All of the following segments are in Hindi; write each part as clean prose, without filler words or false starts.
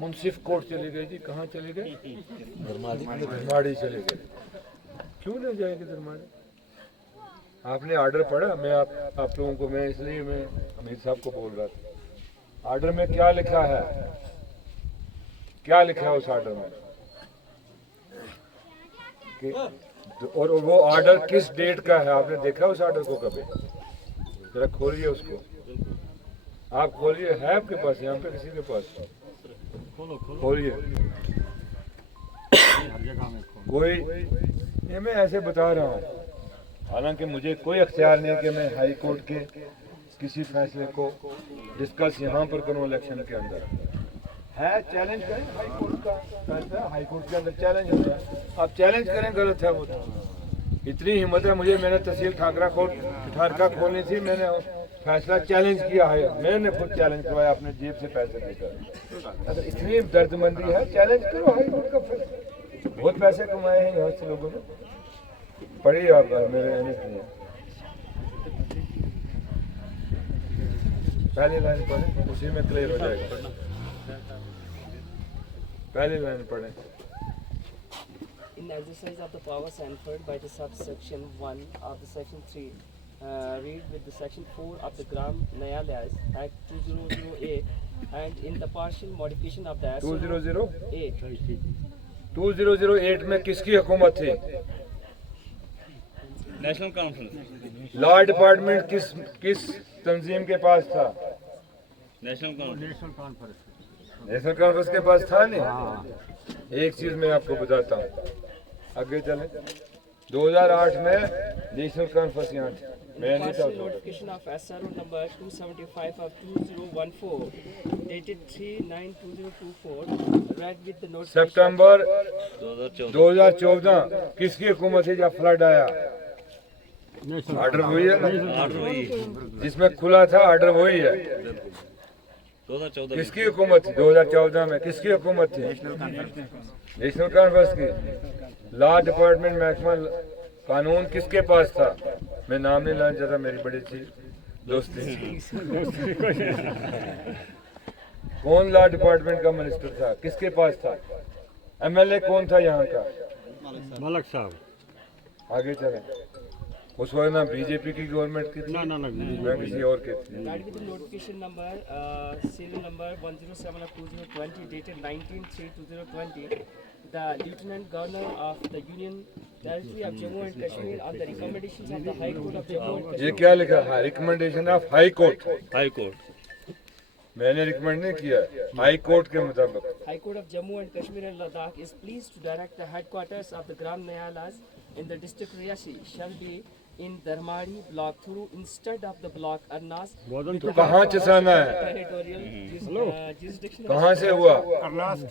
मुंसिफ कोर्ट चले गए जी। कहाँ चले गए? धर्माड़ी चले गए। क्यों नहीं जाएंगे धर्माड़ी? आपने ऑर्डर पढ़ा? मैं आप लोगों को, मैं इसलिए मैं अमीर साहब को बोल रहा था, ऑर्डर में क्या लिखा है? क्या लिखा है उस ऑर्डर में कि, और वो ऑर्डर किस डेट का है? आपने देखा उस ऑर्डर को कभी? जरा खोलिए उसको, आप खोलिए। है आपके पास? यहाँ पे किसी के पास? खोलिए। कोई, ये मैं ऐसे बता रहा हूँ, हालांकि मुझे कोई अख्तियार नहीं कि मैं हाई कोर्ट के किसी फैसले को डिस्कस यहाँ पर करूँ। इलेक्शन के अंदर है, चैलेंज करें हाई कोर्ट का फैसला, हाई कोर्ट के अंदर चैलेंज होता है, आप चैलेंज करें, गलत है वो तो। इतनी हिम्मत है मुझे, मैंने तहसील ठारका खोलनी थी, मैंने फैसला चैलेंज किया है, मैंने खुद चैलेंज करवाया अपने जेब से पैसे देकर। अगर इतनी दर्दमंदी है, चैलेंज करो हाई कोर्ट का फैसला। बहुत पैसे कमाए हैं यहाँ से लोगों ने। पढ़िए आप, मेरे नहीं, पहली लाइन पढ़े, उसी में क्लियर हो जाएगा। पहली लाइन पढ़े। In exercise of the powers conferred by the subsection 1 of the section 3, read with the section 4 of the Gram Naya Laws Act 2008 and in the partial modification of the 2008 में किसकी हुकूमत थी? National conference. लॉ डिपार्टमेंट किस तंजीम के पास था? नेशनल कॉन्फ्रेंस के पास था नहीं। एक चीज मैं आपको बताता हूँ, आगे चले। 2008 में नेशनल कॉन्फ्रेंस यहाँ थी, मैं नहीं था। notification of SRO number 275 of 2014 dated 3/9/2024 read with the notification सितंबर 2014 किसकी हुकूमत थी जब फ्लड आया? ऑर्डर वही है ना, जिसमें खुला था ऑर्डर वही है। 2014 किसकी हुकूमत थी 2014 में? किसकी हुकूमत थी? नेशनल कॉन्फ्रेंस की। लॉ डिपार्टमेंट महकमा कानून किसके पास था? मैं नाम नहीं लाना चाहता, मेरी बड़ी अच्छी दोस्ती। कौन लॉ डिपार्टमेंट का मिनिस्टर था? किसके पास था? एमएलए कौन था यहाँ का? मलक साहब। आगे चले। उस वक्त ना बीजेपी की गवर्नमेंट की थी, मैं किसी और की थी। Guided with the notification number serial number 107 of 2020 dated 19/3/2020, the Lieutenant Governor of the Union Territory of Jammu and Kashmir on the recommendations of the High Court of Jammu and ये Kashmir. क्या लिखा है? Recommendation of high court. High court. मैंने रिकमेंड नहीं किया, हाई कोर्ट के मुताबिक। High Court of Jammu and Kashmir and Ladakh is pleased to direct the headquarters of the Gram Naya Laws in the district Riyasi shall be in Dharmari block through instead of the block Arnas. तो कहाँ चसाना है? Territorial jurisdiction. कहाँ से हुआ? अरनास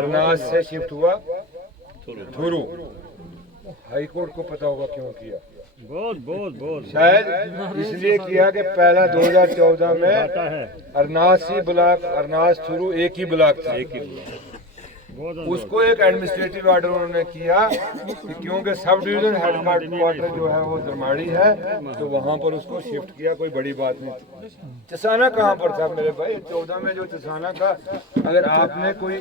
अरनास से शिफ्ट हुआ थुरू। हाई कोर्ट को पता होगा क्यों किया। बहुत शायद इसलिए किया कि पहला 2014 में अरनासी ब्लॉक, अरनास थुरू एक ही ब्लॉक था। उसको एक एडमिनिस्ट्रेटिव ऑर्डर उन्होंने किया कि क्योंकि सब डिवीजन हेडक्वार्टर जो है वो धर्माड़ी है, तो वहाँ पर उसको शिफ्ट किया। कोई बड़ी बात नहीं थी। चसाना कहाँ पर था मेरे भाई? 14 में जो चसाना का, अगर आपने कोई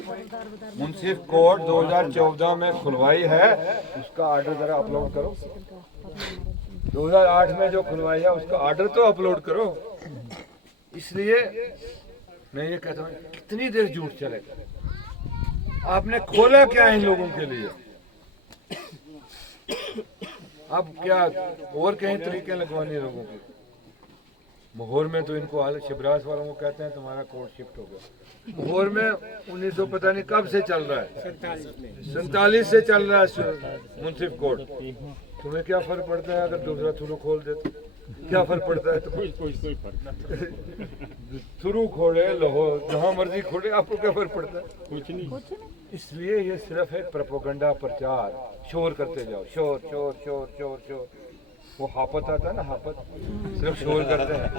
मुंसिफ कोर्ट 2014 में खुलवाई है, उसका ऑर्डर जरा अपलोड करो। 2008 में जो खुलवाई है उसका ऑर्डर तो अपलोड करो। इसलिए मैं ये कहता हूँ, कितनी देर झूठ चलेगा? आपने खोला क्या इन लोगों के लिए? अब क्या और कहीं तरीके लगवाने लोगों को? मोहर में तो इनको हाल शिबरास वालों को कहते हैं तुम्हारा कोर्ट शिफ्ट हो गया। मोहर में 1900 पता नहीं कब से चल रहा है, 47 से चल रहा है मुंसिफ कोर्ट। तुम्हें क्या फर्क पड़ता है अगर दूसरा थ्रू खोल देते? क्या फर्क पड़ता है? तो कोई फर्क थ्रू खोले, लाहौर जहाँ मर्जी खोले, आपको क्या फर्क पड़ता है? कुछ नहीं। इसलिए ये सिर्फ एक प्रोपेगेंडा प्रचार, शोर करते जाओ, शोर शोर शोर शोर शोर। वो हापत आता है ना, हापत, सिर्फ शोर करते हैं।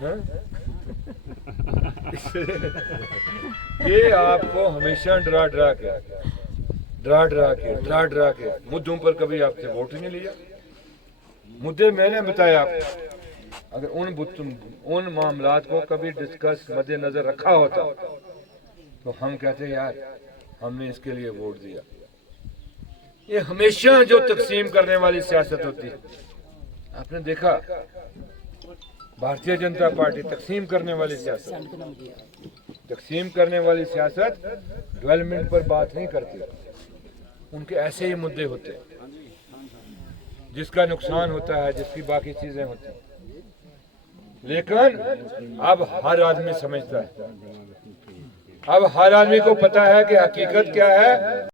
हैं? ये आपको हमेशा डरा के मुद्दों पर कभी आपसे वोट नहीं लिया। मुद्दे मैंने बताया आपको। अगर उन मामलात को कभी डिस्कस मद्देनजर रखा होता तो हम कहते यार हमने इसके लिए वोट दिया। ये हमेशा जो तकसीम करने वाली सियासत होती है, आपने देखा भारतीय जनता पार्टी तकसीम करने वाली सियासत, सेंड करना मुझे तकसीम करने वाली सियासत डेवलपमेंट पर बात नहीं करती। उनके ऐसे ही मुद्दे होते हैं जिसका नुकसान होता है, जिसकी बाकी चीजें होती हैं। लेकिन अब हर आदमी समझता है, अब हर आदमी को पता है कि हकीकत क्या है।